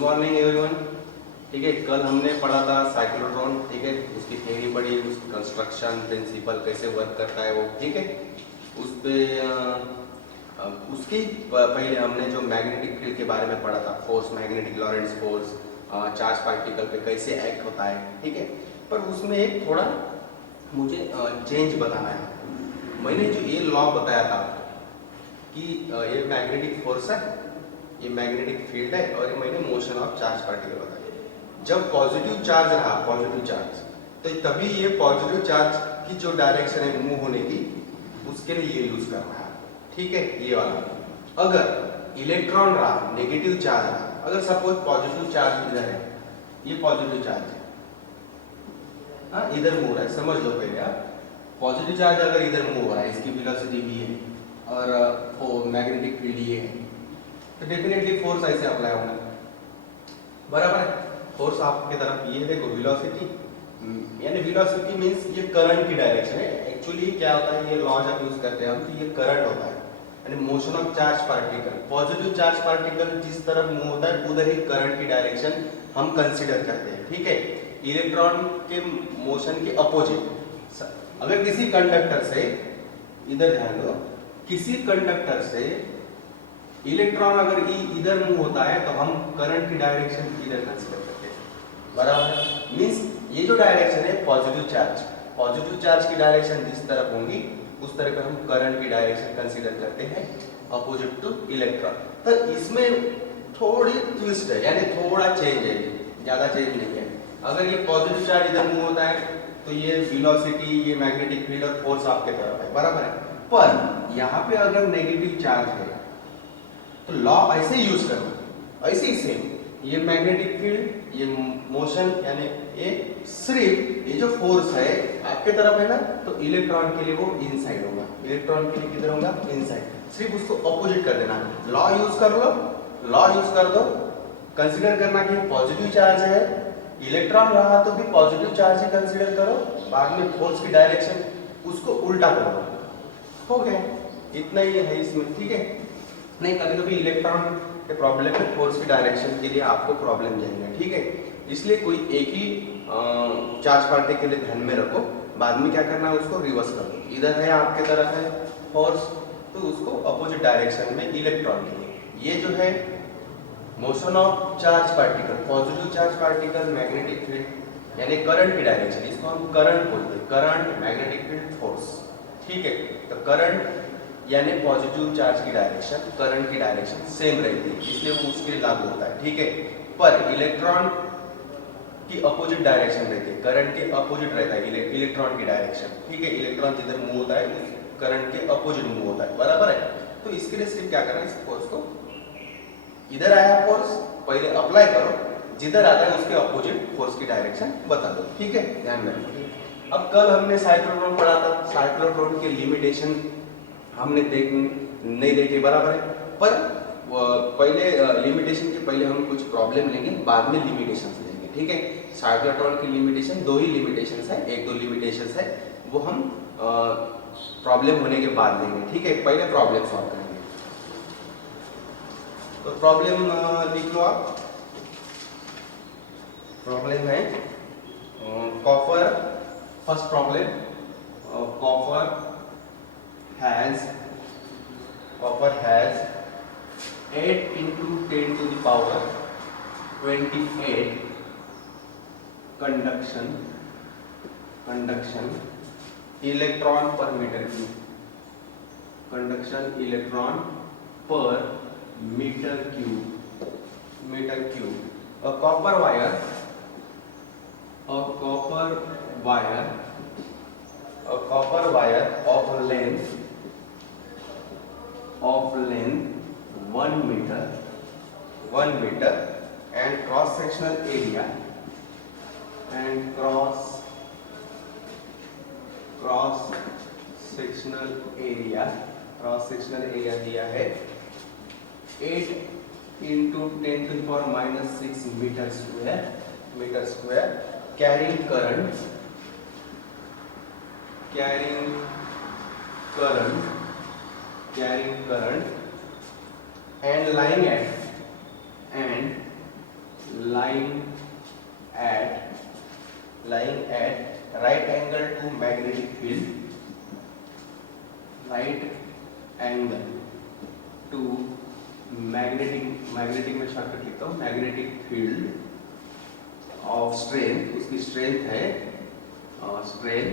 Morning everyone. ठीक है, कल हमने पढ़ा था साइक्लोट्रॉन। ठीक है, उसकी थ्योरी पढ़ी, उसकी कंस्ट्रक्शन प्रिंसिपल कैसे वर्क करता है वो। ठीक है, उस पे उसकी पहले हमने जो मैग्नेटिक फील्ड के बारे में पढ़ा था, force, magnetic Lawrence force, charge particle पे कैसे एक्ट होता है। ठीक है, पर उसमें एक थोड़ा मुझे चेंज बताना है। मैंने जो ये लॉ बताया था कि ये मैग्नेटिक फोर्स है, ये मैग्नेटिक फील्ड है, और ये मैंने मोशन ऑफ चार्ज पार्टिकल बताया। जब पॉजिटिव चार्ज रहा, पॉजिटिव चार्ज, तो तभी ये पॉजिटिव चार्ज की जो डायरेक्शन है मूव होने की, उसके लिए ये यूज करना है। ठीक है, ये वाला। अगर इलेक्ट्रॉन रहा, नेगेटिव चार्ज रहा, अगर सपोज पॉजिटिव चार्ज इधर है, ये पॉजिटिव चार्ज है, हाँ इधर मूव रहा है, समझ लो पहले आप। पॉजिटिव चार्ज अगर इधर मूव हो रहा है, इसकी वेलोसिटी भी है और मैग्नेटिक फील्ड ये है, तो डेफिनेटली फोर्स ऐसे अप्लाई होगा, बराबर है। फोर्स आपकी तरफ ये देखो, वेलोसिटी, यानी वेलोसिटी मींस ये करंट की डायरेक्शन है। एक्चुअली क्या होता है, ये लॉ जब यूज करते हैं हम, तो ये करंट होता है, यानी motion of charge particle. Positive charge particle जिस तरफ मूव होता है, उधर ही करंट की डायरेक्शन हम कंसीडर करते हैं। ठीक है, इलेक्ट्रॉन के मोशन के अपोजिट। अगर किसी कंडक्टर से, इधर ध्यान दो, किसी कंडक्टर से इलेक्ट्रॉन अगर इधर मूव होता है, तो हम करंट की डायरेक्शन इधर कंसीडर करते हैं, बराबर। मींस ये जो डायरेक्शन है पॉजिटिव चार्ज की डायरेक्शन जिस तरफ होंगी, उस तरह पे हम करंट की डायरेक्शन कंसीडर करते हैं अपोजिट टू इलेक्ट्रॉन। तो इसमें थोड़ी ट्विस्ट है, यानी थोड़ा चेंज है, ज्यादा चेंज नहीं है। अगर ये पॉजिटिव चार्ज इधर मूव होता है, तो ये वेलोसिटी, ये मैग्नेटिक फील्ड और फोर्स आपके तरफ है, बराबर है। पर यहाँ पे अगर नेगेटिव चार्ज है, तो लॉ ऐसे यूज करना, ऐसे ही सेम, ये मैग्नेटिक फील्ड, ये मोशन, यानी ये सिर्फ ये जो फोर्स है आपके तरफ है ना, तो इलेक्ट्रॉन के लिए वो इनसाइड होगा, इलेक्ट्रॉन के लिए किधर होगा, इनसाइड। सिर्फ उसको अपोजिट कर देना, लॉ यूज कर लो, लॉ यूज कर दो। कंसीडर करना कि पॉजिटिव चार्ज है, इलेक्ट्रॉन रहा तो भी पॉजिटिव चार्ज ही कंसीडर करो, बाद में फोर्स की डायरेक्शन उसको उल्टा कर दो, हो गया। इतना ही है इसमें। ठीक है, नहीं कभी कभी इलेक्ट्रॉन के प्रॉब्लम में फोर्स की डायरेक्शन के लिए आपको प्रॉब्लम जाएंगे। ठीक है, इसलिए कोई एक ही चार्ज पार्टिकल के लिए ध्यान में रखो, बाद में क्या करना है, उसको रिवर्स कर दो। इधर है आपके तरफ है फोर्स, तो उसको अपोजिट डायरेक्शन में इलेक्ट्रॉन के लिए। ये जो है motion of charge particle, positive charge particle, magnetic field, यानी करंट की डायरेक्शन, इसको हम करंट बोलते हैं, करंट, मैग्नेटिक फील्ड, फोर्स। ठीक है, तो करंट यानी पॉजिटिव चार्ज की डायरेक्शन, करंट की डायरेक्शन सेम रहती है, इसलिए वो उसके लिए लागू होता है। ठीक है, पर इलेक्ट्रॉन की अपोजिट डायरेक्शन रहती है, करंट के अपोजिट रहता है इलेक्ट्रॉन की डायरेक्शन। ठीक है, इलेक्ट्रॉन जिधर मूव होता है, करंट के अपोजिट मूव होता है, बराबर है। तो इसके लिए सिर्फ क्या करना है, इस फोर्स को, इधर आया फोर्स, पहले अप्लाई करो, जिधर आता है उसके अपोजिट फोर्स की डायरेक्शन बता दो। ठीक है, ध्यान में रखो। अब कल हमने साइक्लोट्रॉन पढ़ा था, साइक्लोट्रॉन के लिमिटेशन हमने नहीं देखे, बराबर है। पर पहले लिमिटेशन के पहले हम कुछ प्रॉब्लम लेंगे, बाद में लिमिटेशंस लेंगे। ठीक है, साइक्लोट्रॉन की लिमिटेशन, दो ही लिमिटेशंस है, एक दो लिमिटेशंस है, वो हम प्रॉब्लम होने के बाद लेंगे। ठीक है, पहले प्रॉब्लम सॉल्व करेंगे। तो प्रॉब्लम लिख लो आप। प्रॉब्लम है copper, first problem, copper has 8 into 10 to the power 28 conduction electron per meter cube, conduction electron per meter cube. A copper wire of length 1 meter and cross sectional area दिया है 8 into 10 to the power minus 6 meter square, carrying current and lying at lying at right angle to magnetic field, right angle to magnetic में shortcut लिखता हूँ, magnetic field of strength, उसकी strength है strength,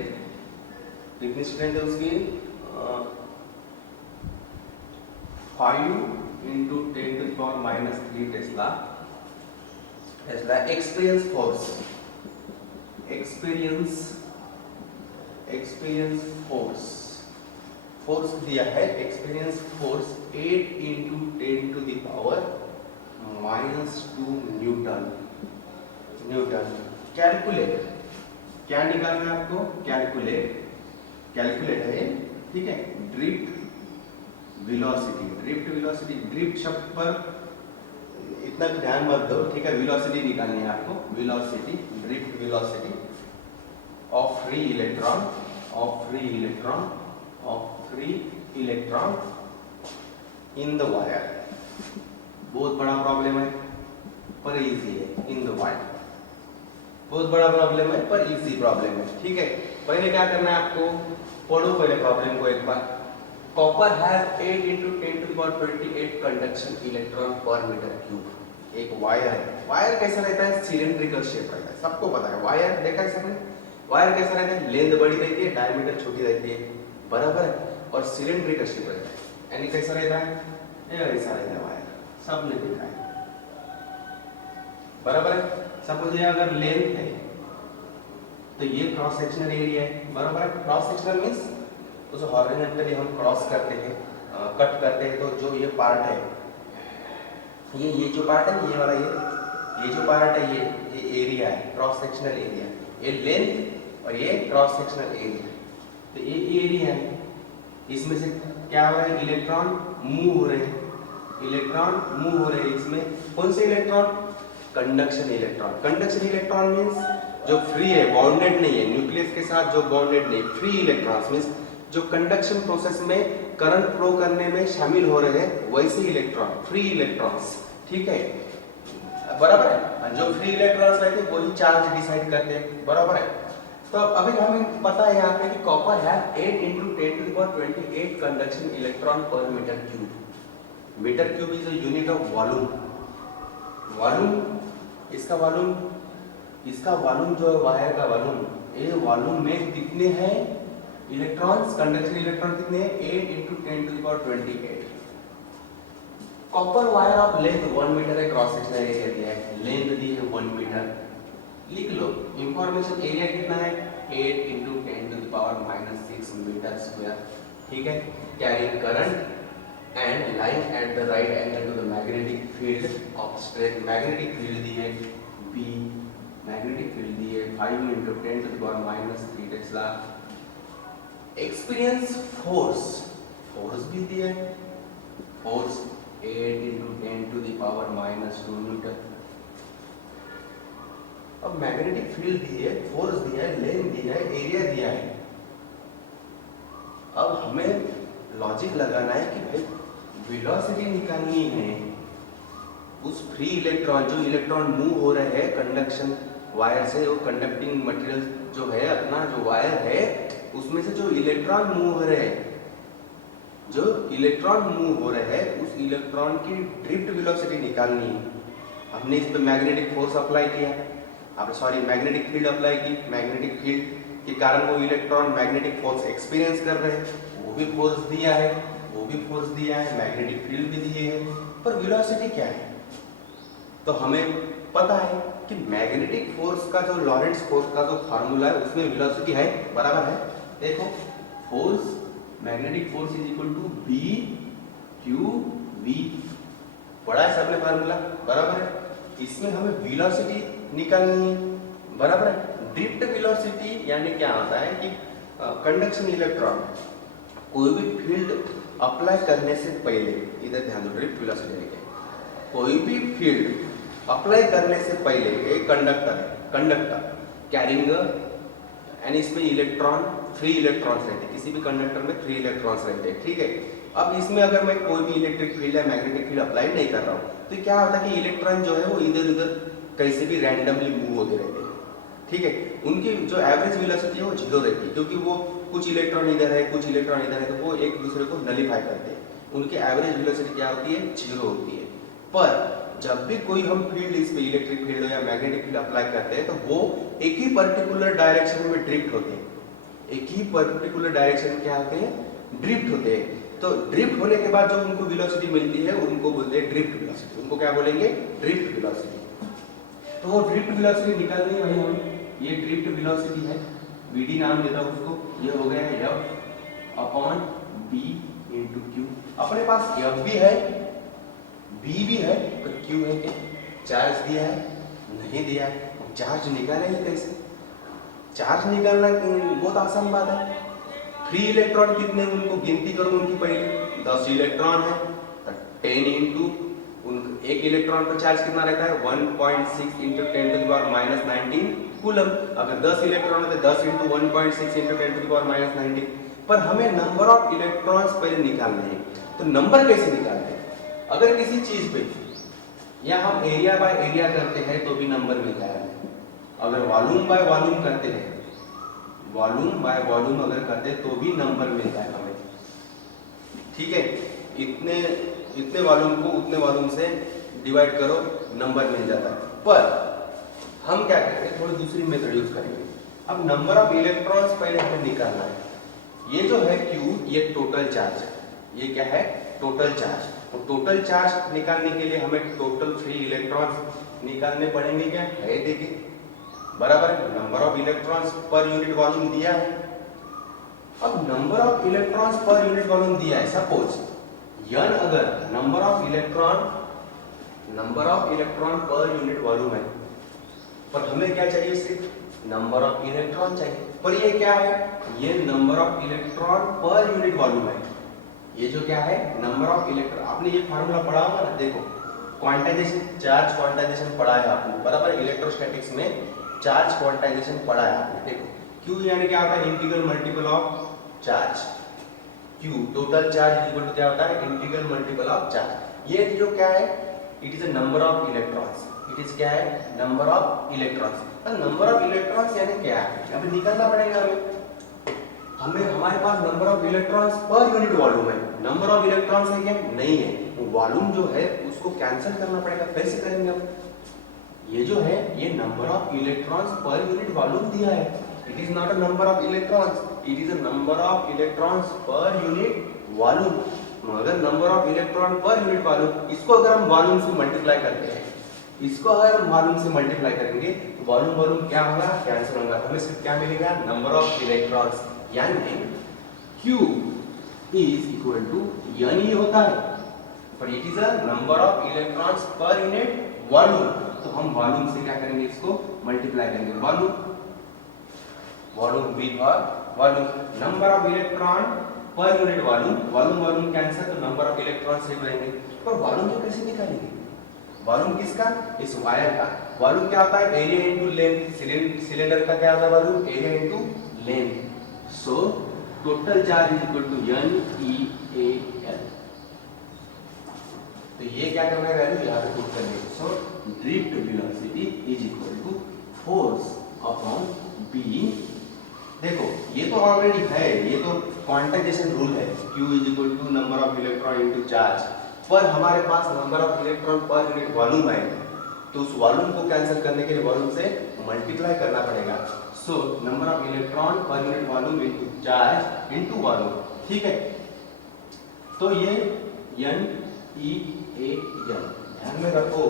कितनी strength है उसकी 5 into 10⁻³ Tesla experience force दिया है, experience force 8 into 10⁻² Newton. Calculate, क्या निकालना है आपको? कैलकुलेट है, ठीक है। ड्रिफ्ट वेलोसिटी, ड्रिफ्ट शब्द पर इतना भी ध्यान मत दो, ठीक है। वेलोसिटी निकालनी है आपको, velocity, drift velocity of free electron in the wire. बहुत बड़ा प्रॉब्लम है पर इजी है, इन द वायर बहुत बड़ा प्रॉब्लम है पर इजी प्रॉब्लम है, ठीक है। पहले क्या करना है आपको, पढ़ो पहले प्रॉब्लम को एक बार। Copper has 8 into 10⁻28 conduction electron per metre cube. एक वायर है, वायर कैसा रहता है? सिलिंड्रिकल शेप रहता है, सबको पता है। वायर देखा है सबने? वायर कैसा रहता है? लेंथ बड़ी रहती है, डायमीटर छोटी रहती है, बराबर है। और सिलिंड्रिकल शेप रहता है, यानी कैसा रहता है? ऐसा रहता है वायर, सबने देखा है, बराबर है। सपोज ये अगर लेंथ है तो ये क्रॉस सेक्शनल एरिया है, बराबर है। क्रॉस सेक्शनल मींस उसे हॉरिजॉन्टली हम क्रॉस करते हैं, कट करते हैं, तो जो ये पार्ट है, ये जो पार्ट है, ये वाला ये जो पार्ट है, ये एरिया है, क्रॉस सेक्शनल एरिया। ये लेंथ और ये क्रॉस सेक्शनल एरिया, तो ये एरिया है। इसमें से क्या हो रहा है? इलेक्ट्रॉन मूव हो रहे हैं, इसमें कौन से इलेक्ट्रॉन? कंडक्शन इलेक्ट्रॉन मींस जो फ्री है, बाउंडेड नहीं है, न्यूक्लियस के साथ जो बाउंडेड नहीं, फ्री इलेक्ट्रॉन्स मींस जो कंडक्शन प्रोसेस में करंट फ्लो करने में शामिल हो रहे हैं, वैसे इलेक्ट्रॉन, फ्री इलेक्ट्रॉन्स, ठीक है, बराबर है। जो फ्री इलेक्ट्रॉन्स रहते हैं वही चार्ज डिसाइड करते हैं, बराबर है। तो अभी हमें पता है यहाँ पे कि कॉपर है 8 into 10⁻28 conduction electron per metre cube. Metre cube is a unit of volume. इसका वॉल्यूम जो है, वायर का वॉल्यूम, ये वॉल्यूम में कितने हैं इलेक्ट्रॉन्स? कंडक्शन इलेक्ट्रॉन कितने हैं? 8 into 10⁻28। Copper wire of length 1 metre है, क्रॉस सेक्शनल एरिया दिया है, लेंथ दी है 1 मीटर। लिख लो इंफॉर्मेशन, एरिया कितना है? 8 into 10⁻⁻6 मीटर स्क्वायर, ठीक है। Carrying current and lying at the right angle to the magnetic field of strength. Magnetic field दी है B, मैग्नेटिक फील्ड दी है 5 into 10⁻³ टेस्ला। एक्सपीरियंस फोर्स भी दी है, फोर्स 8 into 10⁻⁻² न्यूटन। अब मैग्नेटिक फील्ड दी है, फोर्स दिया है, लेंथ दिया है, एरिया दिया है। अब हमें लॉजिक लगाना है कि भाई वेलोसिटी निकालनी है उस फ्री इलेक्ट्रॉन, जो इलेक्ट्रॉन मूव हो रहे हैं कंडक्शन वायर से, वो कंडक्टिंग मटेरियल जो है अपना, जो वायर है उसमें से जो इलेक्ट्रॉन मूव हो रहे हैं, उस इलेक्ट्रॉन की ड्रिफ्ट वेलोसिटी निकालनी है। हमने इस पे मैग्नेटिक फोर्स अप्लाई किया, मैग्नेटिक फील्ड अप्लाई की। मैग्नेटिक फील्ड के कारण वो इलेक्ट्रॉन मैग्नेटिक फोर्स एक्सपीरियंस कर रहे हैं, वो भी फोर्स दिया है, मैग्नेटिक फील्ड भी दिए है, पर वेलोसिटी क्या है? तो हमें पता है कि मैग्नेटिक फोर्स का जो लॉरेंट्ज फोर्स का जो फार्मूला है उसमें वेलोसिटी है, बराबर है। देखो force, magnetic force is equal to BQV, पढ़ा है सबने फार्मूला, बराबर है। इसमें हमें वेलोसिटी निकालनी है, बराबर है। ड्रिफ्ट वेलोसिटी यानी क्या होता है कि कंडक्शन इलेक्ट्रॉन कोई भी फील्ड अप्लाई करने से पहले, इधर ध्यान दो, ड्रिफ्ट वेलोसिटी लिखे, कोई भी फील्ड अप्लाई करने से पहले एक कंडक्टर कैरिंग, यानी इसमें इलेक्ट्रॉन, फ्री इलेक्ट्रॉन्स रहते हैं, किसी भी कंडक्टर में फ्री इलेक्ट्रॉन्स रहते हैं, ठीक है। अब इसमें अगर मैं कोई भी इलेक्ट्रिक फील्ड या मैग्नेटिक फील्ड अप्लाई नहीं कर रहा हूँ तो क्या होता है कि इलेक्ट्रॉन जो है वो इधर उधर कैसे भी रैंडमली मूव होते रहते हैं, ठीक है। उनकी जो एवरेज वेलोसिटी है वो 0 रहती है, क्योंकि वो कुछ इलेक्ट्रॉन इधर है कुछ इलेक्ट्रॉन इधर है, तो वो एक दूसरे को नलीफाई करते हैं। उनकी एवरेज वेलोसिटी क्या होती है, 0 होती है। पर जब भी कोई हम फील्ड इस पे इलेक्ट्रिक फील्ड या मैग्नेटिक फील्ड अप्लाई करते हैं तो वो एक ही पर्टिकुलर डायरेक्शन में ड्रिफ्ट होते हैं, एक ही पर्टिकुलर डायरेक्शन में क्या होते हैं, ड्रिफ्ट होते हैं। तो ड्रिफ्ट होने के बाद जो उनको वेलोसिटी मिलती है उनको बोलते हैं ड्रिफ्ट वेलोसिटी, उनको क्या बोलेंगे, ड्रिफ्ट वेलोसिटी। तो वो ड्रिफ्ट वेलोसिटी निकालनी है भाई हमें, ये ड्रिफ्ट वेलोसिटी है, वीडी नाम देता हूं उसको, ये हो गया F upon B into Q. अपने पास F भी है B भी है, पर Q है क्या, चार्ज दिया है, नहीं दिया है, चार्ज निकालेंगे कैसे, चार्ज निकालना बहुत आसान बात है। फ्री इलेक्ट्रॉन कितने उनको गिनती करो उनकी, पहले 10 इलेक्ट्रॉन है, 10 इंटू एक इलेक्ट्रॉन पर चार्ज कितना रहता है, 1.6 into 10 to the power minus 19 coulomb. अगर 10 इलेक्ट्रॉन है तो 10 into 1.6 into 10 to the power minus 19। पर हमें नंबर ऑफ इलेक्ट्रॉन्स पहले निकालने हैं, तो नंबर कैसे निकालते हैं, अगर किसी चीज पे या हम एरिया बाय एरिया करते हैं तो भी नंबर मिलता है, अगर वॉल्यूम बाय वॉल्यूम करते हैं, वॉल्यूम बाय वॉल्यूम अगर करते हैं तो भी नंबर मिलता है हमें, ठीक है। इतने इतने वॉल्यूम को उतने वॉल्यूम से डिवाइड करो, नंबर मिल जाता है। पर हम क्या करेंगे, थोड़ी दूसरी मेथड यूज करेंगे। अब नंबर ऑफ इलेक्ट्रॉन्स पहले हमें निकालना है। ये जो है Q, ये टोटल चार्ज है, ये क्या है, टोटल चार्ज। तो टोटल चार्ज निकालने के लिए हमें टोटल फ्री इलेक्ट्रॉन्स निकालने पड़ेंगे, क्या है देखिए, बराबर number of electrons per unit volume दिया है। अब number of electrons per unit volume दिया है, सपोज n अगर number of electron per unit volume है, पर हमें क्या चाहिए, सिर्फ नंबर ऑफ इलेक्ट्रॉन चाहिए। पर ये क्या है, ये number of electron per unit volume है, ये जो क्या है, नंबर ऑफ इलेक्ट्रॉन। आपने ये फार्मूला पढ़ा होगा ना, देखो क्वांटाइजेशन, चार्ज क्वांटाइजेशन पढ़ा है आपने, बराबर, इलेक्ट्रोस्टैटिक्स में चार्ज क्वांटाइजेशन पढ़ा है आपने। देखो Q यानी क्या होता है, integral multiple of charge, Q total charge is equal to क्या होता है, इंटीग्रल मल्टीपल ऑफ चार्ज। ये जो क्या है, it is a number of electrons, it is क्या है, number of electrons. Number of electrons यानी क्या है, अभी निकालना पड़ेगा हमें हमारे पास number of electrons per unit volume है, नंबर ऑफ इलेक्ट्रॉन्स है क्या, नहीं है, वॉल्यूम जो है उसको कैंसिल करना पड़ेगा। कैसे करेंगे हम, ये जो है ये number of electrons per unit volume दिया है, it is not a number of electrons, it is a number of electrons per unit volume. अगर number of electron per unit volume, इसको अगर हम वॉल्यूम से मल्टीप्लाई करते हैं, इसको अगर हम वॉल्यूम से मल्टीप्लाई करेंगे तो वॉल्यूम वॉल्यूम क्या होगा, कैंसिल होगा, हमें सिर्फ क्या मिलेगा, नंबर ऑफ इलेक्ट्रॉन्स, यानी Q is equal to n ही होता है, पर it is a number of electrons per unit volume. तो हम वॉल्यूम से क्या करेंगे, इसको मल्टीप्लाई करेंगे, वॉल्यूम V और volume, number of electron per unit volume, volume cancel, तो नंबर ऑफ इलेक्ट्रॉन सेव रहेंगे। पर वॉल्यूम को कैसे निकालेंगे, वॉल्यूम किसका, इस वायर का। वॉल्यूम क्या होता है, एरिया इनटू लेंथ, सिलेंडर का क्या होता है volume, area into length. So total charge is equal to NEAL। तो ये क्या करना है, वैल्यू यहां पे पुट करने। So drift velocity is equal to force upon B। देखो ये तो ऑलरेडी है, ये तो क्वांटाइजेशन रूल है, Q is equal to number of electron into charge. पर हमारे पास number of electron per unit volume है, तो उस वॉल्यूम को कैंसिल करने के लिए वॉल्यूम से मल्टीप्लाई करना पड़ेगा। So number of electron per unit volume into charge into volume, ठीक है। तो ये NEAL ध्यान में रखो,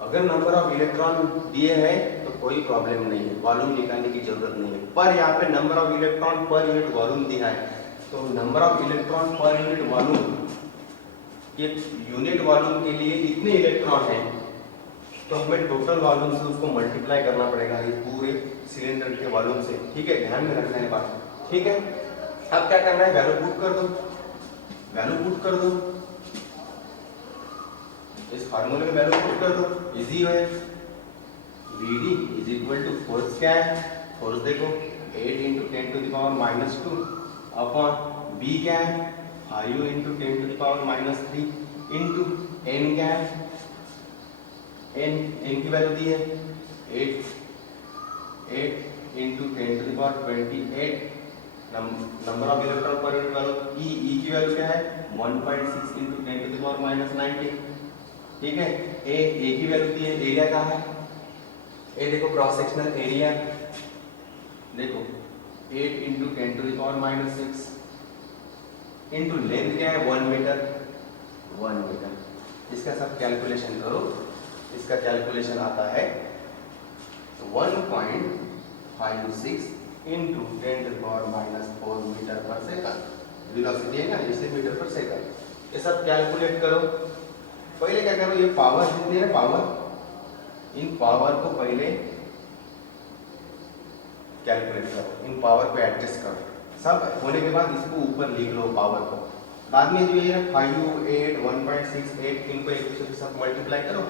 अगर नंबर ऑफ इलेक्ट्रॉन दिए हैं तो कोई प्रॉब्लम नहीं है, वॉल्यूम निकालने की जरूरत नहीं है। पर यहाँ पे number of electron per unit volume दिया है, तो number of electron per unit volume, ये यूनिट वॉल्यूम के लिए इतने इलेक्ट्रॉन हैं, तो हमें टोटल वॉल्यूम से उसको मल्टीप्लाई करना पड़ेगा ये पूरे सिलेंडर के वॉल्यूम से, ठीक है, ध्यान में रखना है बात, ठीक है। अब क्या करना है, वैल्यू पुट कर दो, वैल्यू पुट कर दो, इस फार्मूले में वैल्यू पुट कर दो, इजी है। VD is equal to force, क्या है फोर्स, देखो 8 into 10 to the power minus 2 upon B क्या है 5 into 10 to the power minus 3 into N क्या है, एन की वैल्यू दी है 8 into 10⁻28 number of electron per unit value. E की वैल्यू क्या है 1.6 इंटू 10⁻−19। ठीक है, ए की वैल्यू दी है, एरिया क्या है, ए देखो क्रॉस सेक्शनल एरिया देखो 8 इंटू 10⁻6 इंटू लेंथ क्या है 1 मीटर। इसका सब कैलकुलेशन करो, इसका कैलकुलेशन आता है 1.56 इंटू 10⁻⁴ मीटर पर सेकंड। वेलोसिटी है ना, इसलिए मीटर पर सेकंड। ये सब कैलकुलेट करो। पहले क्या करो, ये पावर जितनी है पावर, इन पावर को पहले कैलकुलेट करो, इन पावर को एडजस्ट करो। सब होने के बाद इसको ऊपर लिख लो पावर को। बाद में जो ये 5, 8, 1.6, 8 इनको एक दूसरे के साथ मल्टीप्लाई करो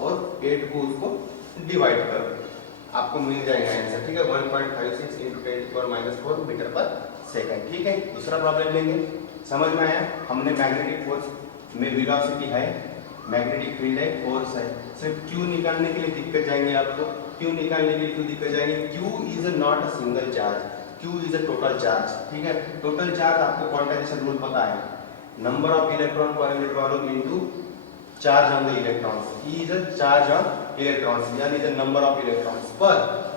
और 8 को उसको डिवाइड करो, आपको मिल जाएगा आंसर। ठीक है, 1.56 इंटू 10⁻⁴ मीटर पर सेकंड। ठीक है, दूसरा प्रॉब्लम लेंगे। समझ में आया? हमने मैग्नेटिक फोर्स में वेलोसिटी है, मैग्नेटिक फील्ड है, फोर्स है, सिर्फ क्यू निकालने के लिए दिक्कत जाएंगे आपको। क्यू निकालने के लिए क्यों दिक्कत जाएंगे? Q is not a single charge, Q is a total charge. ठीक है, टोटल चार्ज आपको क्वांटाइजेशन रूल पता है, number of electron per unit volume into charge on the electrons. E is a charge on electrons यानी the number of electrons. पर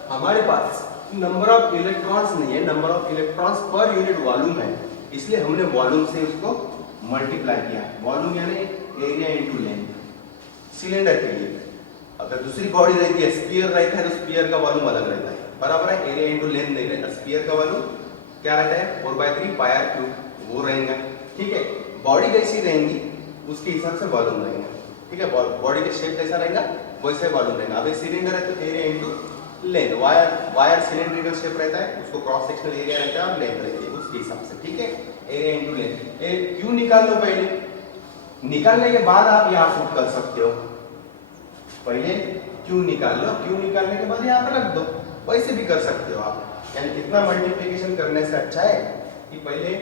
हमारे पास number of electrons नहीं है, number of electrons per unit volume है, इसलिए हमने वॉल्यूम से उसको मल्टीप्लाई किया। वॉल्यूम यानी एरिया इनटू लेंथ। सिलेंडर के लिए अगर दूसरी बॉडी रहती है, स्फीयर रहता है, तो स्फीयर का वॉल्यूम अलग रहता है, बराबर है, एरिया इनटू लेंथ नहीं रहता। स्फीयर का वॉल्यूम क्या रहता है 4/3 πr3 वो रहेगा। ठीक है, बॉडी जैसी रहेंगी उसके हिसाब से वॉल्यूम रहेगा। ठीक है, बॉडी का शेप कैसा रहेगा वैसे वॉल्यूम रहेगा। अब सिलेंडर है तो area into length, wire cylindrical shape रहता है, उसको क्रॉस सेक्शनल एरिया रहता है और लेंथ रहती है उसके हिसाब से। ठीक है, एरिया इनटू लेंथ। क्यू निकाल लो पहले, निकालने के बाद आप यहाँ पुट कर सकते हो। पहले क्यू निकाल लो, क्यू निकालने के बाद यहाँ पर रख दो, वैसे भी कर सकते हो आप। यानी कितना मल्टीप्लिकेशन करने से अच्छा है कि पहले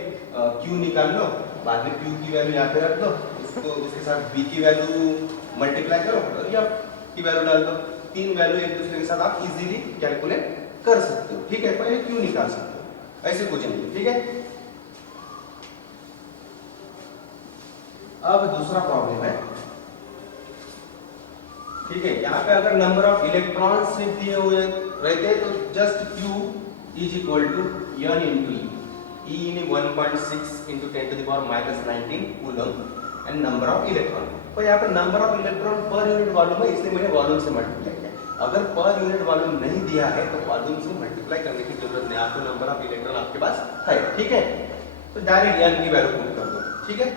क्यू निकाल लो, बाद में क्यू की वैल्यू यहाँ पे रख दो, उसको उसके साथ बी की वैल्यू मल्टीप्लाई करो और या की वैल्यू डाल दो। तीन वैल्यू एक दूसरे के साथ आप इजीली कैलकुलेट कर सकते हो। ठीक है, पहले क्यू निकाल सकते हो, ऐसे कुछ नहीं। ठीक है, अब दूसरा प्रॉब्लम है। ठीक है, यहाँ पे अगर नंबर ऑफ इलेक्ट्रॉन सिर्फ दिए हुए रहते तो just Q is equal to n into e यानी 1.6 into 10⁻⁻19 coulomb and number of electron. तो यहाँ पे number of electron per unit volume है, इसलिए मैंने वॉल्यूम से मल्टीप्लाई किया। अगर पर यूनिट वॉल्यूम नहीं दिया है तो वॉल्यूम से मल्टीप्लाई करने की जरूरत नहीं, आपको नंबर ऑफ इलेक्ट्रॉन आपके पास है। ठीक है, तो डायरेक्ट n की वैल्यू पुट कर दो। ठीक है,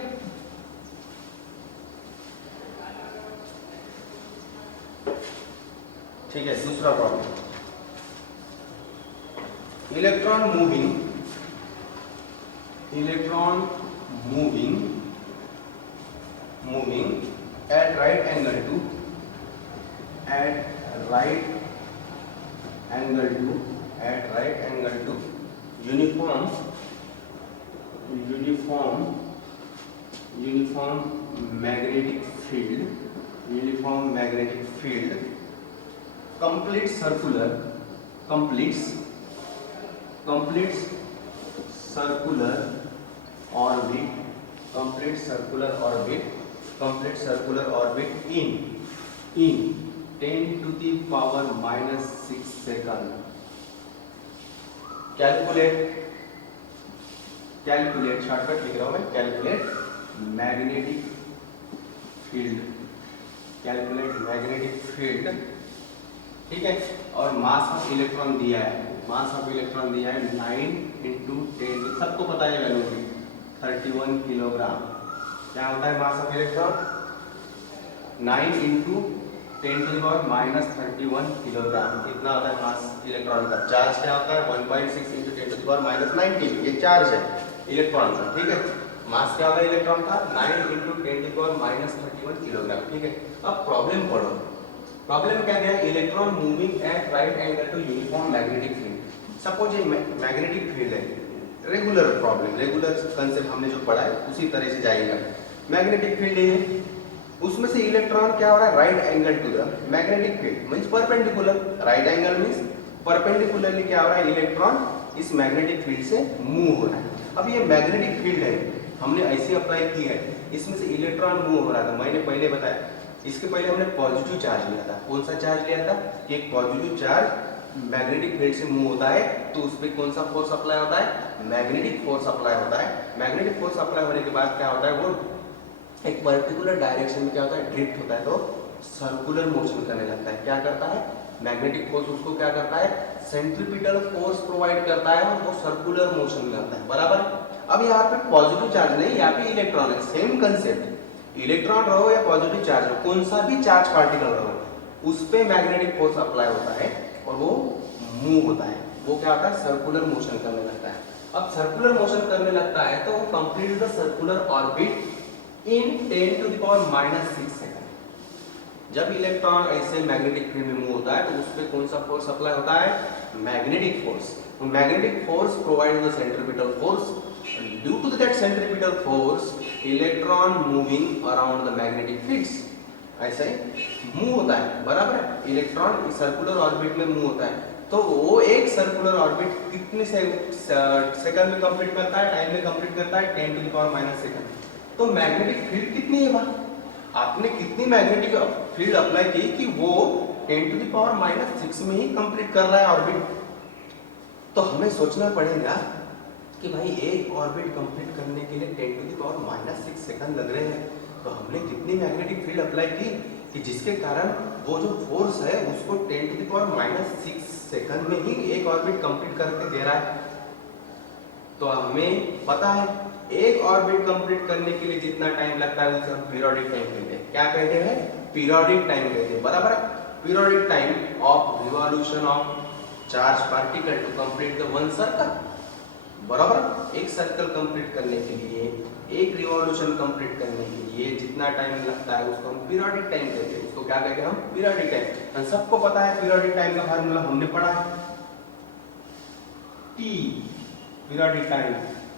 ठीक है, दूसरा problem, electron moving at right angle to uniform magnetic field completes circular orbit in 10⁻⁻6 second. Calculate shortcut लिख रहा हूं मैं, कैलकुलेट मैग्नेटिक फील्ड। ठीक है, और मास ऑफ इलेक्ट्रॉन दिया है, 9 इंटू 10, सबको पता है वैल्यू की 31 किलोग्राम। क्या होता है mass of electron 9 into 10⁻31 kilogram, इतना होता है मास इलेक्ट्रॉन का। चार्ज क्या होता है 1.6 इंटू 10⁻19, ये चार्ज है इलेक्ट्रॉन का। ठीक है, मास क्या होता है इलेक्ट्रॉन का 9 इंटू 10⁻31 किलोग्राम। ठीक है, अब प्रॉब्लम पढ़ो। प्रॉब्लम क्या है, electron moving at right angle to uniform magnetic field. Suppose ये मैग्नेटिक फील्ड है, रेगुलर प्रॉब्लम, रेगुलर कंसेप्ट हमने जो पढ़ा है उसी तरह से जाएगा। मैग्नेटिक फील्ड है, उसमें से इलेक्ट्रॉन क्या हो रहा है, right angle to the magnetic field means perpendicular, right angle means perpendicularly क्या हो रहा है, इलेक्ट्रॉन इस मैग्नेटिक फील्ड से मूव हो रहा है। अब ये मैग्नेटिक फील्ड है, हमने ऐसे अप्लाई की है, इसमें से इलेक्ट्रॉन मूव हो रहा था। मैंने पहले बताया, इसके पहले हमने पॉजिटिव चार्ज लिया था। कौन सा चार्ज लिया था, एक पॉजिटिव चार्ज मैग्नेटिक फील्ड से मूव होता है तो उस पर कौन सा फोर्स अप्लाई होता है, मैग्नेटिक फोर्स अप्लाई होता है। मैग्नेटिक फोर्स अप्लाई होने के बाद क्या होता है, वो एक पर्टिकुलर डायरेक्शन में क्या होता है, ड्रिफ्ट होता है, तो सर्कुलर मोशन करने लगता है। क्या करता है, मैग्नेटिक फोर्स उसको क्या करता है, सेंट्रीपिटल फोर्स प्रोवाइड करता है और वो सर्कुलर मोशन करता है, बराबर। अब यहाँ पे पॉजिटिव चार्ज नहीं, यहाँ पे इलेक्ट्रॉन है, सेम कंसेप्ट। इलेक्ट्रॉन रहो या पॉजिटिव चार्ज हो, कौन सा भी चार्ज पार्टिकल रहो, उस पे मैग्नेटिक फोर्स अप्लाई होता है और वो मूव होता है। वो क्या होता है, सर्कुलर मोशन करने लगता है। अब सर्कुलर मोशन करने लगता है तो वो complete the circular orbit in 10 to the power -6 second. जब इलेक्ट्रॉन ऐसे मैग्नेटिक फील्ड में मूव होता है तो उस पे कौन सा फोर्स अप्लाई होता है, magnetic force. Magnetic force provide the centripetal force, due to that centripetal force electron moving around the magnetic fields, ऐसे मूव होता है, बराबर है। इलेक्ट्रॉन सर्कुलर ऑर्बिट में मूव होता है, तो वो एक सर्कुलर ऑर्बिट कितने सेकंड में कंप्लीट करता है, टाइम में कंप्लीट करता है 10 to the power -6 सेकंड। तो मैग्नेटिक फील्ड कितनी है वहां, आपने कितनी मैग्नेटिक फील्ड अप्लाई की कि वो 10 to the power -6 में ही कंप्लीट कर रहा है ऑर्बिट। तो हमें सोचना पड़ेगा कि भाई एक ऑर्बिट कंप्लीट करने के लिए 10 to the power -6 सेकंड लग रहे हैं, तो हमने कितनी मैग्नेटिक फील्ड अप्लाई की कि जिसके कारण वो जो फोर्स है उसको 10 to the power -6 सेकंड में ही एक ऑर्बिट कंप्लीट करके दे रहा है। तो हमें पता है एक ऑर्बिट कंप्लीट करने के लिए जितना टाइम लगता है उसे हम पीरियोडिक टाइम कहते हैं। क्या कहते हैं, पीरियोडिक टाइम कहते हैं, बराबर। Periodic time of revolution of charge particle to complete the one circle, बराबर। एक सर्कल कंप्लीट करने के लिए, एक रिवॉल्यूशन कंप्लीट करने के लिए जितना टाइम लगता है उसको हम पीरियोडिक टाइम कहते हैं। उसको क्या कहते हैं हम, पीरियोडिक टाइम। हम सबको पता है पीरियोडिक टाइम का फार्मूला हमने पढ़ा है, टी पीरियोडिक टाइम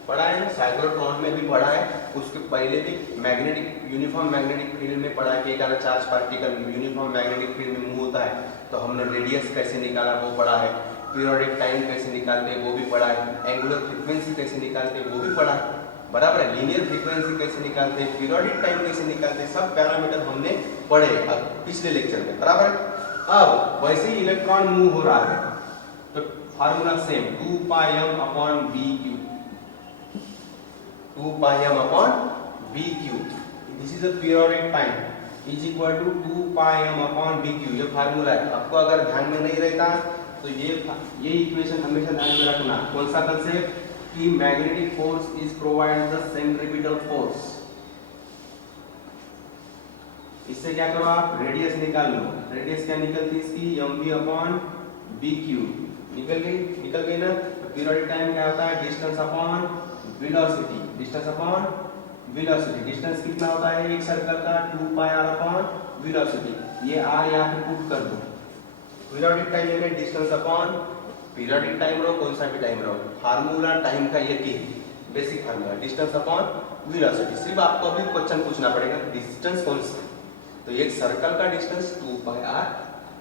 पढ़ा है, साइक्लोट्रॉन में भी पढ़ा है, उसके पहले भी मैग्नेटिक यूनिफॉर्म मैग्नेटिक फील्ड में पढ़ा है कि एक अगर charge particle uniform magnetic field में मूव होता है तो हमने रेडियस कैसे निकाला वो पढ़ा है, पीरियोडिक टाइम कैसे निकालते हैं वो भी पढ़ा है, एंगुलर फ्रीक्वेंसी कैसे निकालते हैं वो भी पढ़ा है, बराबर है। लीनियर फ्रीक्वेंसी कैसे निकालते हैं, पीरियोडिक टाइम कैसे निकालते हैं, सब पैरामीटर हमने पढ़े अब पिछले लेक्चर में, बराबर है। अब वैसे ही इलेक्ट्रॉन मूव हो रहा है तो formula same, 2 pi m upon bq, 2 pi m upon bq, this is the periodic time is equal to 2 pi m upon bq। ये फार्मूला है, आपको अगर ध्यान में नहीं रहता तो ये इक्वेशन हमेशा ध्यान में रखना। कौन सा कंसेप्ट, कि magnetic force is provide the centripetal force. इससे क्या करो आप, रेडियस निकाल लो। रेडियस क्या निकलती है इसकी, mv अपॉन bq, निकल गई ना। पीरियोडिक टाइम क्या होता है, distance upon velocity, distance upon velocity. Distance कितना होता है एक सर्कल का, 2 pi r अपॉन वेलोसिटी। ये r यहाँ पे पुट कर दो। पीरियोडिक टाइम यानी डिस्टेंस अपॉन पीरियोडिक टाइम रहो, कौन सा भी टाइम रहो, फार्मूला टाइम का ये basic formula, distance upon velocity. सिर्फ आपको अभी क्वेश्चन पूछना पड़ेगा डिस्टेंस कौन सा, तो एक सर्कल का distance 2 pi r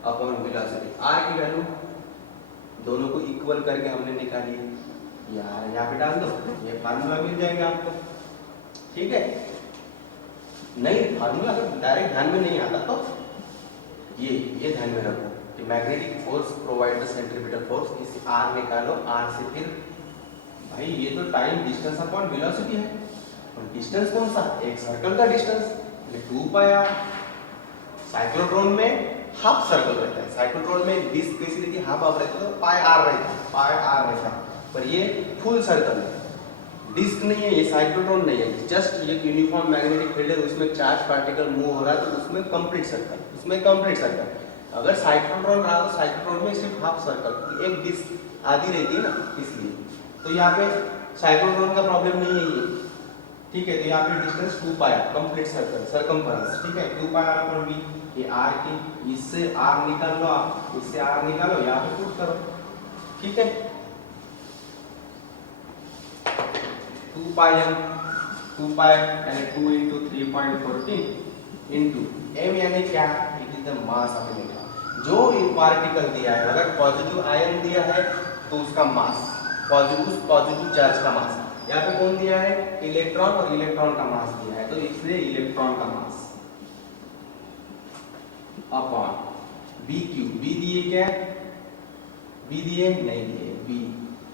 upon velocity. r की वैल्यू दोनों को इक्वल करके हमने निकाली, यार यहाँ पे डाल दो, ये फार्मूला मिल जाएगा आपको, ठीक है। नहीं फार्मूला अगर डायरेक्ट ध्यान में नहीं आता तो ये ध्यान में रखो कि magnetic force provide the centripetal force, इस r निकालो, r से फिर भाई ये तो टाइम डिस्टेंस अपॉन वेलोसिटी है, और डिस्टेंस कौन सा, एक सर्कल का डिस्टेंस 2 pi r। साइक्लोट्रॉन में हाफ सर्कल रहता है, साइक्लोट्रॉन में डिस्क कैसी रहती है, हाफ ऑफ रहता है, तो पाई आर रहता है, पर ये फुल सर्कल है, डिस्क नहीं है, ये साइक्लोट्रॉन नहीं है, जस्ट ये यूनिफॉर्म मैग्नेटिक फील्ड है, उसमें चार्ज पार्टिकल मूव हो रहा है तो उसमें कंप्लीट सर्कल। अगर साइक्लोट्रॉन रहा तो साइक्लोट्रॉन में सिर्फ हाफ सर्कल, एक डिस्क आधी रहती है ना, इसलिए तो यहाँ पे साइक्लोट्रॉन का प्रॉब्लम नहीं है ये, ठीक है। तो यहाँ पे distance 2 pi complete circle, circumference, ठीक है, 2 pi r अपॉन b। ये r की, इससे r निकाल लो आप, इससे r निकालो, यहाँ पे पुट करो, ठीक है। 2 pi m, 2 pi यानी 2 × 3.14 इंटू m यानी क्या, it is the mass of electron. जो पार्टिकल दिया है, अगर पॉजिटिव आयन दिया है तो उसका मास, पॉजिटिव चार्ज का मास। यहाँ पे कौन दिया है, इलेक्ट्रॉन, और इलेक्ट्रॉन का मास दिया है, तो इसलिए इलेक्ट्रॉन का mass upon B Q. B दिए क्या, बी दिए नहीं दिए, बी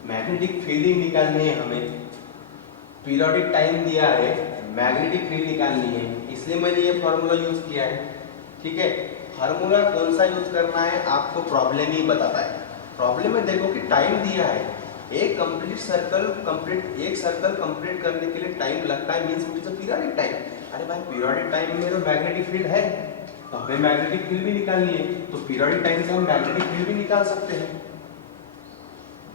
मैग्नेटिक फील्डिंग निकालनी है हमें, पीरियोडिक टाइम दिया है, मैग्नेटिक फील्ड निकालनी है, इसलिए मैंने ये फॉर्मूला यूज किया है। ठीक है, फार्मूला कौन सा यूज करना है आपको प्रॉब्लम ही बताता है। प्रॉब्लम में देखो कि टाइम दिया है, एक सर्कल कंप्लीट करने के लिए टाइम लगता है, means it is a periodic time. अरे भाई पीरियोडिक टाइम में तो मैग्नेटिक फील्ड है, तो हमें मैग्नेटिक फील्ड भी निकालनी है, तो पीरियोडिक टाइम से हम मैग्नेटिक फील्ड भी निकाल सकते हैं।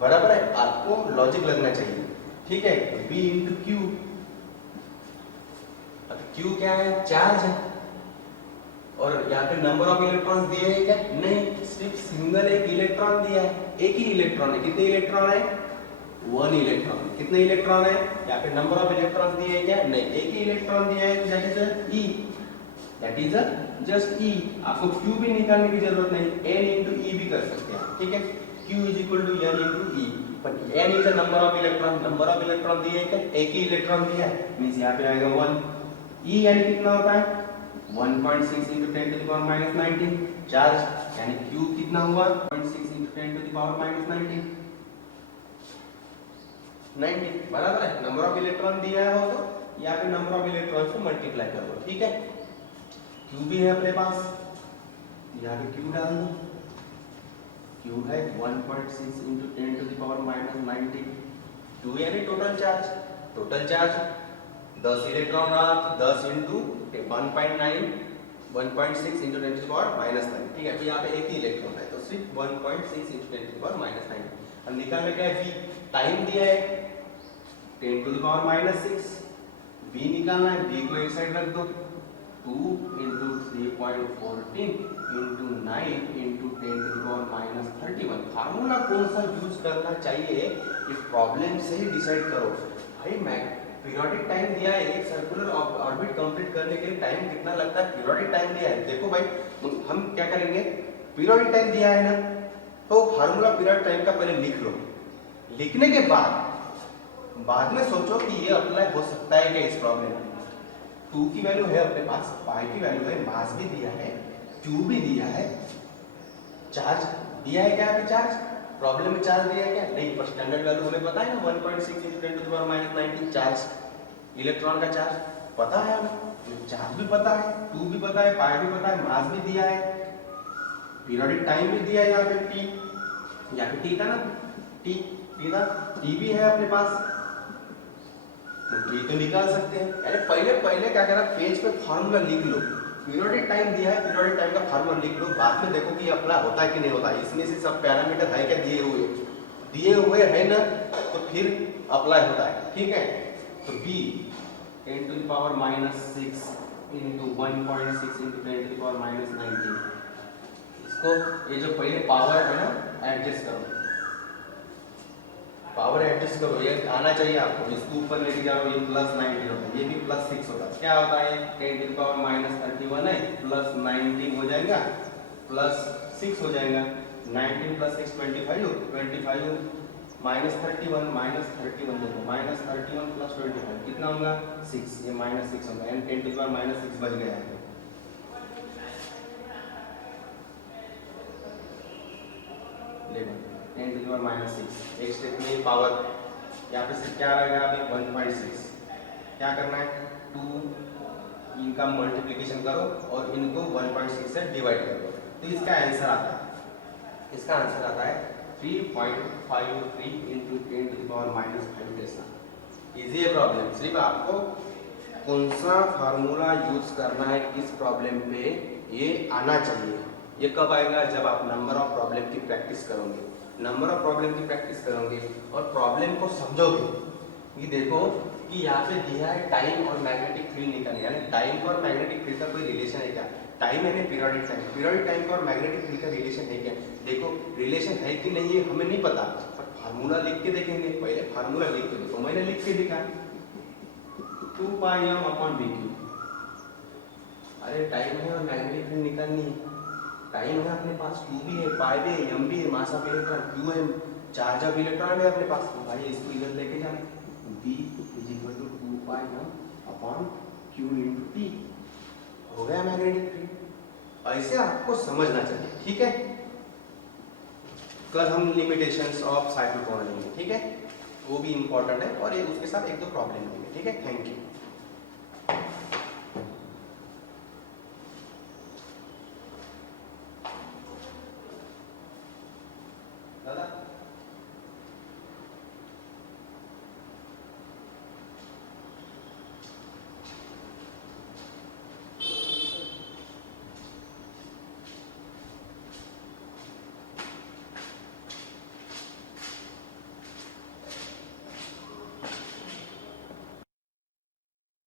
बराबर है, आपको लॉजिक लगना चाहिए। ठीक है, B इंटू क्यू, अब क्यू क्या है, चार्ज है, और यहाँ पे नंबर ऑफ इलेक्ट्रॉन्स दिए हैं क्या, नहीं, सिर्फ सिंगल एक इलेक्ट्रॉन दिया है, एक ही इलेक्ट्रॉन है। कितने इलेक्ट्रॉन है, 1 इलेक्ट्रॉन। कितने इलेक्ट्रॉन है, यहाँ पे नंबर ऑफ इलेक्ट्रॉन्स दिए हैं क्या, नहीं, एक ही इलेक्ट्रॉन दिया है, that is E, that is just E। आपको क्यू भी निकालने की जरूरत नहीं, N इंटू E भी कर सकते हैं। ठीक है, Q is equal to N into E, पर N is the number of electron, number of electron दिए हैं क्या, एक ही इलेक्ट्रॉन दिया है, मींस यहाँ पे आएगा 1। E यानी कितना होता है, 1.6 into 10 to the power minus 19 charge, यानी Q कितना हुआ, 0.6 into 10 to the power minus 19, बराबर है। नंबर ऑफ इलेक्ट्रॉन दिया है हो तो यहाँ पे नंबर ऑफ इलेक्ट्रॉन से मल्टीप्लाई कर दो। ठीक है, Q भी है अपने पास, यहाँ पे Q डाल दो, Q है 1.6 into 10 to the power minus 19, Q यानी टोटल चार्ज, 10 इलेक्ट्रॉन रहा तो 10 into 1.9, 1.6 into 10 to power minus 9। ठीक है, तो यहाँ पे एक ही इलेक्ट्रॉन है, तो सिर्फ 1.6 इंटू 10 टू पावर माइनस 9। अब निकालना क्या है, V टाइम दिया है 10 to the power minus 6, V निकालना है, V को एक साइड रख दो, 2 into 3.14 into 9 into 10 to the power minus 31। Formula कौन सा यूज करना चाहिए इस प्रॉब्लम से ही डिसाइड करो। भाई मैं पीरियोडिक टाइम दिया है, एक सर्कुलर ऑर्बिट कंप्लीट करने के लिए टाइम कितना लगता है, पीरियोडिक टाइम दिया है। देखो भाई हम क्या करेंगे, पीरियोडिक टाइम दिया है ना, तो फार्मूला पीरियड टाइम का पहले लिख लो, लिखने के बाद में सोचो कि ये अप्लाई हो सकता है क्या इस प्रॉब्लम में। 2 की वैल्यू है अपने पास, पाई की वैल्यू है, मास भी दिया है, Q भी दिया है, चार्ज दिया है क्या, चार्ज प्रॉब्लम में चार्ज दिया है क्या, नहीं, पर स्टैंडर्ड वैल्यू हमें पता है ना, 1.6 into 10 to the power minus 19 charge, electron का चार्ज पता है हमें, चार्ज भी पता है, 2 भी पता है, पाई भी पता है, मास भी दिया है, पीरियोडिक टाइम भी दिया है, यहाँ पे T, यहाँ पे T था ना, T भी है अपने पास, तो T तो निकाल सकते हैं। अरे पहले क्या करना, पेज पे फार्मूला लिख लो, पीरियोडिक टाइम दिया है, पीरियोडिक टाइम का फार्मूला लिख लो, बाद में देखो कि अप्लाई होता है कि नहीं होता है। इसमें से सब पैरामीटर है क्या, दिए हुए है ना, तो फिर अप्लाई होता है। ठीक है, तो B 10 to the power minus 6 into 1.6 into 10 to the power minus 19, इसको ये जो पहले पावर है ना एडजस्ट करो, पावर एडजस्ट करो, ये आना चाहिए आपको, इसको ऊपर लेके जाओ, ये प्लस 19 होता है, ये भी प्लस 6 होता है, क्या होता है 10 to the power minus 31 है, प्लस 19 हो जाएगा, प्लस 6 हो जाएगा, 19 प्लस 6 25 माइनस 31 देखो, माइनस 31 प्लस 25 कितना होगा 6, ये माइनस 6 होगा, and 10 to the power minus 6 बच गया है। देखो 10 to the power minus 6, एक स्टेप में पावर यहाँ पे से क्या रहेगा, अभी 1.6, क्या करना है 2 इनका मल्टीप्लिकेशन करो और इनको 1.6 से डिवाइड करो, तो इसका आंसर आता है 3.53 into 10 to the power minus 5 कैसा। इजी है प्रॉब्लम, सिर्फ आपको कौन सा फार्मूला यूज करना है किस प्रॉब्लम पे ये आना चाहिए। ये कब आएगा, जब आप नंबर ऑफ प्रॉब्लम की प्रैक्टिस करोगे, और प्रॉब्लम को समझोगे। ये देखो कि यहाँ पे दिया है टाइम और मैग्नेटिक फील्ड निकालने, यानी टाइम और मैग्नेटिक फील्ड का कोई रिलेशन है क्या, टाइम यानी पीरियोडिक टाइम और मैग्नेटिक फील्ड का रिलेशन है क्या। देखो रिलेशन है कि नहीं है हमें नहीं पता, पर फार्मूला लिख के देखेंगे, पहले फार्मूला लिख के देखो, मैंने लिख के दिखा 2 पाई m अपॉन bq। अरे टाइम है और मैग्नेटिक फील्ड निकालनी है। टाइम है अपने पास, Q भी है, पाई भी है, M भी है, मास ऑफ इलेक्ट्रॉन Q है, चार्ज ऑफ इलेक्ट्रॉन है अपने पास। तो भाई इसको इधर लेके जाओ, V is equal to 2 pi m upon Q into T। हो गया मैग्नेटिक फील्ड। ऐसे आपको समझना चाहिए, ठीक है। कल हम लिमिटेशंस ऑफ साइक्लोट्रॉन लेंगे, ठीक है, वो भी इंपॉर्टेंट है, और ये उसके साथ एक दो प्रॉब्लम लेंगे, ठीक है। Thank you.